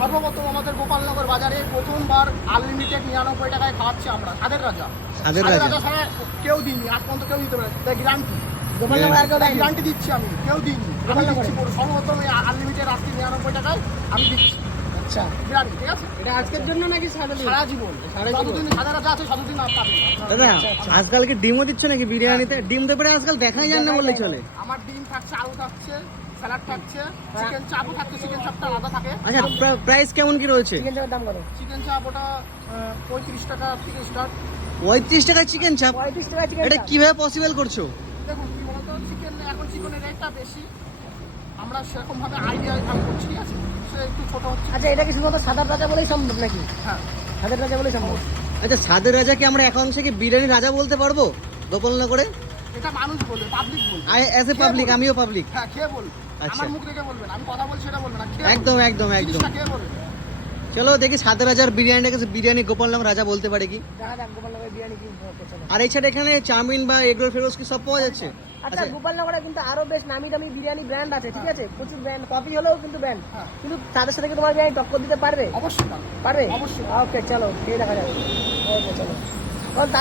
সর্বপ্রথম আমাদের গোপালনগর বাজারে প্রথমবার আনলিমিটেড 99 টাকায় খাওয়াচ্ছি আমরা স্বাদের রাজা। স্বাদের স্বাদের রাজা। রাজা ছাড়া কেউ দিইনি, আজ পর্যন্ত কেউ দিতে পারে গ্যারান্টি। গোপালনগর আর কেউ দেয়নি? গ্যারান্টি দিচ্ছি আমি, কেউ দিইনি। আমি গোপালনগরে? দিচ্ছি পুরো সর্বপ্রথম আনলিমিটেড আজকে 99 টাকায় আমি দিচ্ছি আচ্ছা, গ্যারান্টি, ঠিক আছে? এটা আজকের জন্য নাকি সারাদিন? সারা জীবন যতদিন স্বাদের রাজা আছে ততদিন আর পাবেন না। দাদা আজকাল কি ডিমও দিচ্ছ নাকি বিরিয়ানিতে? ডিম তো পরে আজকাল দেখাই যায় না বললে চলে। আমার ডিম থাকছে, আলু থাকছে, স্যালাড থাকছে, চিকেন চাপও থাকছে। চিকেন চাপটা আলাদা থাকে। আচ্ছা প্রাইস কেমন কি রয়েছে? চিকেন চাপের দাম কত? চিকেন চাপ ওটা 35 টাকা থেকে স্টার্ট। 35 টাকায় চিকেন চাপ? 35 টাকা চিকেন এটা চাপ? কিভাবে পসিবল করছো? দেখুন কি বলতো, এখন চিকেনের রেটটা বেশি, আমরা সেরকম ভাবে আইডিয়া আমি করছি, ঠিক আছে? সে একটু ছোট হচ্ছে। আচ্ছা, এটা কি শুধুমাত্র সাদার রাজা বলেই সম্ভব নাকি? হ্যাঁ, সাদার রাজা বলেই সম্ভব? আচ্ছা স্বাদের রাজাকে আমরা একাংশে কি বিরিয়ানি রাজা বলতে পারবো গোপালনগরে? এটা মানুষ বলবে, পাবলিক বলবে। অ্যাজ এ পাবলিক, আমিও পাবলিক। হ্যাঁ, খেয়ে বলবে। আচ্ছা। আমার মুখ দেখে বলবেন, আমি কথা বলছি সেটা বলবেন না, খেয়ে একদম বলবেন। একদম একদম। জিনিসটা খেয়ে বলবেন। চলো দেখি স্বাদের রাজার বিরিয়ানিটাকে বিরিয়ানি গোপালনগর রাজা বলতে পারে কি। দেখা যাক গোপালনগরের বিরিয়ানি কি করছে না। আর এছাড়া এখানে চাউমিন বা এগরোল ফেরোজ কি সব পাওয়া যাচ্ছে? আচ্ছা, গোপালনগরে কিন্তু আরো বেশ নামি দামি বিরিয়ানি ব্র্যান্ড আছে, ঠিক আছে? প্রচুর ব্র্যান্ড, কপি হলেও কিন্তু ব্র্যান্ড। হ্যাঁ। কিন্তু তাদের সাথে কি তোমার বিরিয়ানি টক্কর দিতে পারবে? অবশ্যই পারবে। পারবে? অবশ্যই। ওকে, চলো খেয়ে দেখা যাবে। ওকে, চলো।